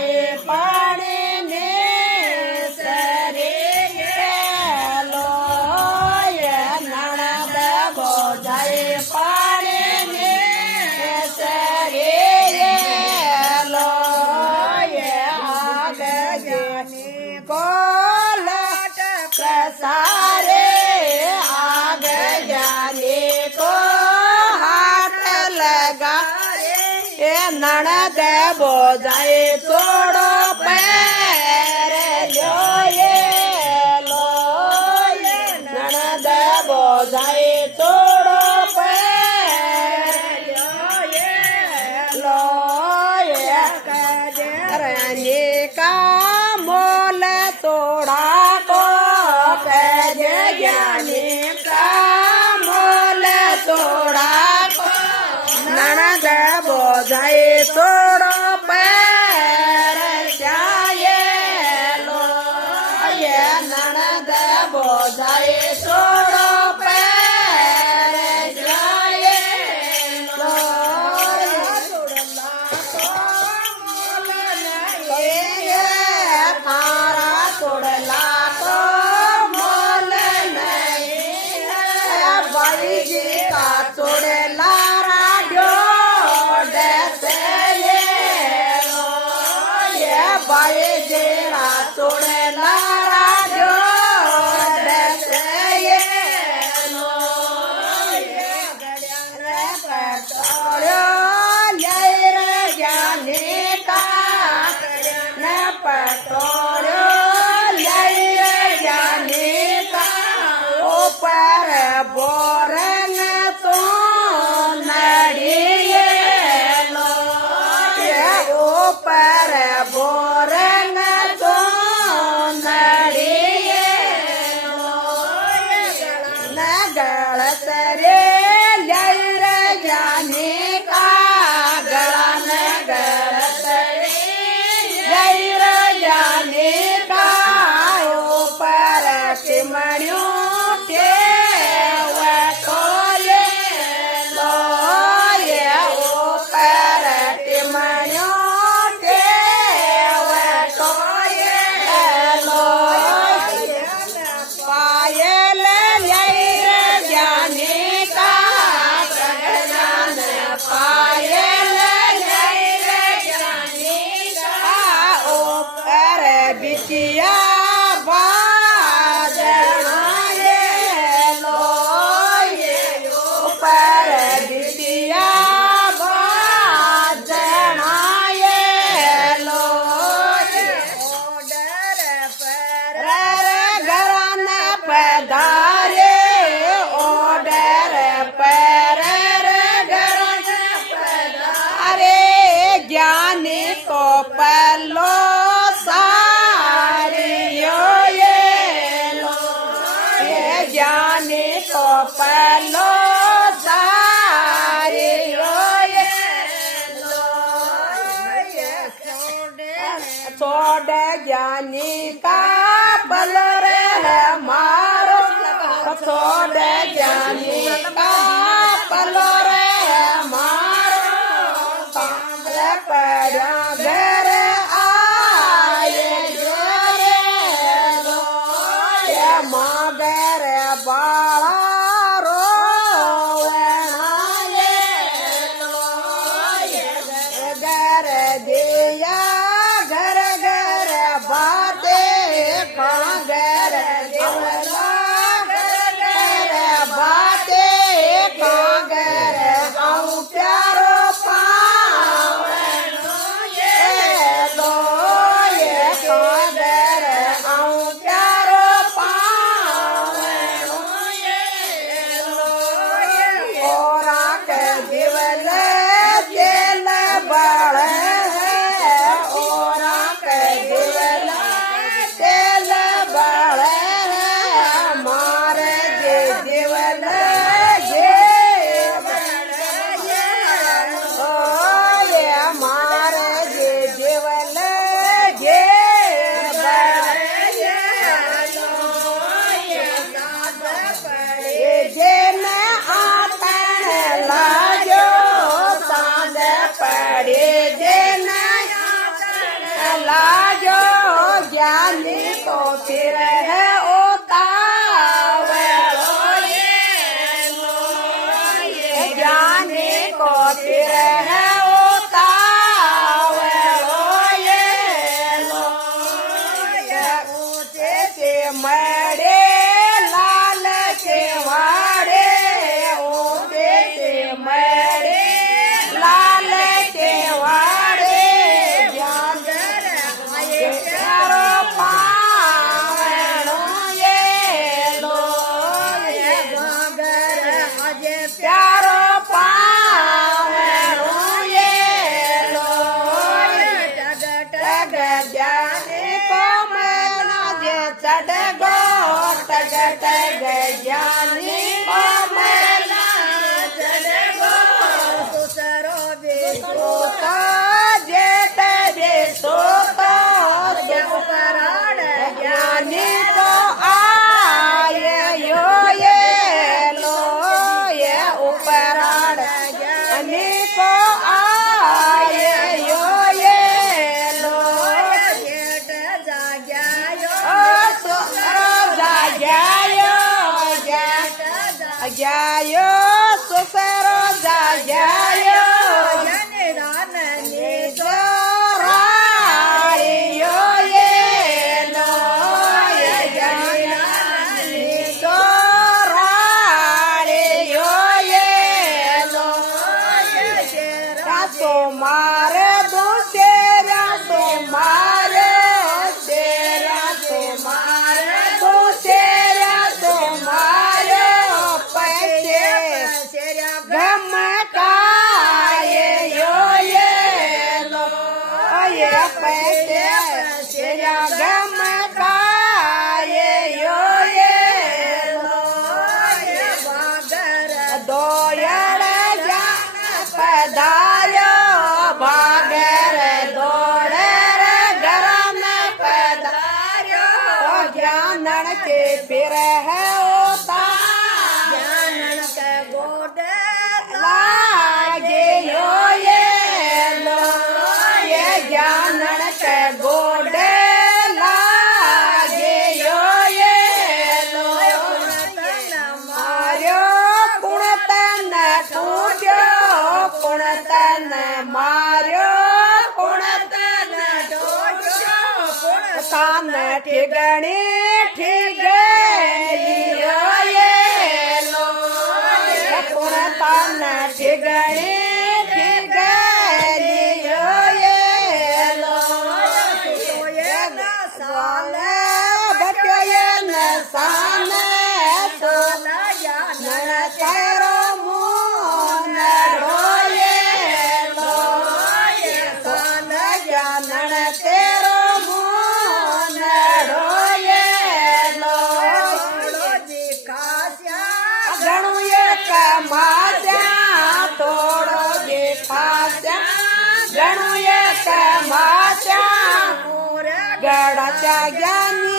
જાય પાણી ને સરે ગયેલો નણદ બોજાય પાણી ને સરે ગયેલો આગજની કોલટ પ્રસારે આગજની કો હાથ લગા એ નણદ બોજાય થોડો પેર લ્યો નણદ બોજાય થોડો પેર લ્યો કા મોલ તોડા કો જ્ઞાની કા મોલ તોડા કો નણદ બોજાય થોડો પેર ચાયેલો નણદ બોજાય થોડો પેર ચાયેલો તારા તોડલા તો મોલ નહીં ભાઈજી કા તોડલા ભાઈ જેરા તોડેલા રાજો દેસેયેલો પટોળ્યો લઈ જ્ઞાની કા ને પટોળ્યો લઈ જ્ઞાની કા ઉપર બોરન તો નડીયેલો ઉપર બોરંગ તો નડીયેલો નગળ સરે લૈર જાની કા ગળા નગળ સરે લૈર જાની કા ઉપર ચીમણ્યું ટેવટોલે લોય ઉપર ચીમણ્યું પાયલ લૈર જ્ઞાની કા પાયલ લૈર જ્ઞાની કા ઉપર બિટિયા બાજણાયેલો ઉપર બિટિયા બાજણાયેલો પધારે ઓડર પર અરે જ્ઞાની કો પલ્લો સારિયો યેલો જ્ઞાની કો પલ્લો સારિયો યેલો છોડ જ્ઞાની કા પલ્લો રે મારો છોડ જ્ઞાની કા પલ્લો રે મારો પડ્યા ઘર આયે ઘરે મગર બાળા રો फिर है उतावलो ज्ञानी को फिर है उतावलो ऊंचे से मरे लाल के वाड़े ऊंचे से मरे लाल के वाड़े चारो पावनो ये लो चारो पावनो ये लो टग जाने को मैना जे चढ़ गो टग टग जाने को मैना चढ़ गो सुसरो बेसो तो जेठ बेसो तो सुपराड़ ज्ञानी तो आए यो ये लो ये उपराड़ ज्ञानी को आए यो ये लो जेठ जाग्यायो सुसरो जाग्यायो जेठ जाग्यायो सुसरो जाग्यायो जनिदान निजो रायो ये लो ये जनिदान निजो रायो ये लो रातो मारे दो शेरा तो मारे शेरा तो मारे दो शेरा तो मारे पैसे गम काये यो ये लो ये पैसे शेरा गम काये यो ये लो ये बागर दोयड़ जान पधारो बागर दौड़े गरम पधारो ज्ञानन के फिर है होता ज्ञानन के गोड लागे यो ये लो ये ज्ञानन के गोड लागे यो ये लो मार्यो कुणतन टूट्यो कुणतन मार्यो कुणतन टूट्यो कुणतन ठिगणी ठिगलियो ये लो कुणतन ठिगणी ठिगलियो ये लो साल बटो ये नसान नन तेरो मुन ढोये लो साल नन तेरो मुन ढोये लो घणु ये कमास्या थोड़ो जे खास्या घणु ये कमास्या गड़ा ज्ञानी